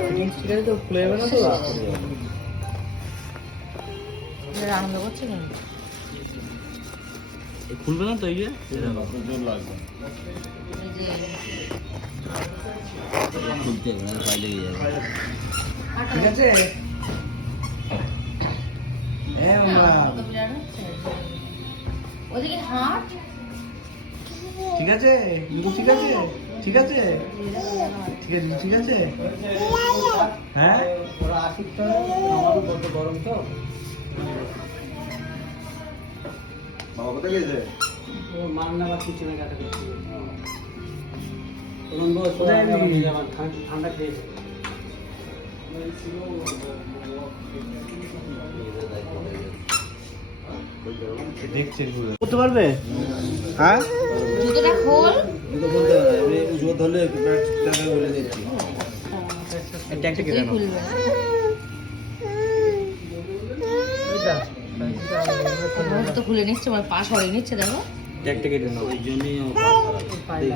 Fittings ঠিক আছে তো খুলে যাবে না তো? আনন্দ করছে কেন? খুলবে না তো এই যে? এই যে খুলতে হবে না বাইরে যাবে ঠিক আছে? হ্যাঁ ঠিক আছে ঠিক আছে? ঠিক আছে? ঠিক আছে ঠিক আছে? হ্যাঁ? ওরা আসুক তো আমারও বড্ড গরম তো বাবা কোথায় গেছে ও। মান্না বা কিচেনে কাটা করছে তখন বস ঠান্ডা ঠান্ডা খেয়েছে। দেখছে করতে পারবে হ্যাঁ? জুতোটা খোল। দুটো বলতে পারে আমি জোর ধরলে টাকা বলে দিচ্ছি। ট্যাংটা তুই খুলবে না মুখ তো খুলে নিচ্ছে আমার পা সরিয়ে নিচ্ছে দেখো। ট্যাংটা কেটে নাও ওই জন্যই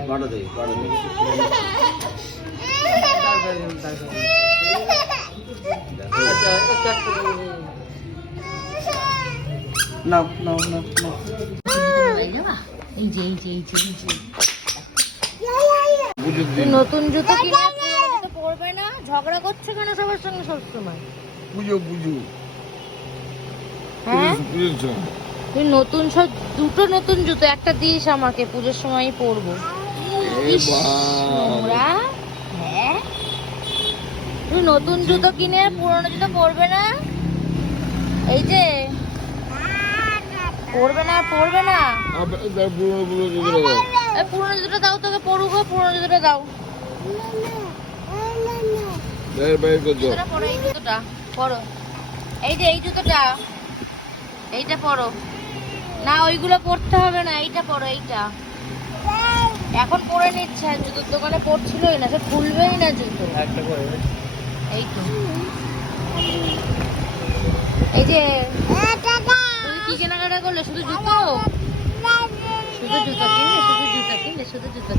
পাটা দেয় পাটা দেয় নাও নাও নাও নাও? এই যে এই যে এই যে এই যে। নতুন জুতো কিনে পুরনো জুতো পরবে না। ঝগড়া করছ কেন সবার সঙ্গে সবসময়? বুঝো বুঝো। হ্যাঁ? তুই নতুন সব দুটো নতুন জুতো একটা দিস আমাকে পুজোর সময়ই পরবো। নোংরা। হ্যাঁ? তুই নতুন জুতো কিনে পুরনো জুতো পরবে না? এই যে পরবে না পরবে না। পুরো পুরো যদি এই পুরনো জুতো দাও তোকে পরুক পুরনো জুতোটা দাও। জুতোটা পরো এই জুতোটা পরো। এই যে এই জুতোটা এইটা পরো। না ওইগুলো পরতে হবে না এইটা পরো এইটা। এখন পরে নিচ্ছে জুতোর দোকানে পড়ছিলই না সে খুলবেই না জুতো। এই তো। এই যে তুমি কি কেনাকাটা করলে? শুধু জুতো? শুধু জুতো কিনলে শুধু জুতো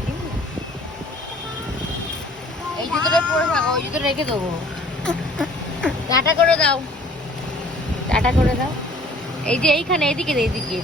এই জুতোটা পরে থাকো, ওই জুতো রেখে দেবো। টাটা করে দাও। টাটা করে দাও। এই যে এইখানে এইদিকে এইদিকে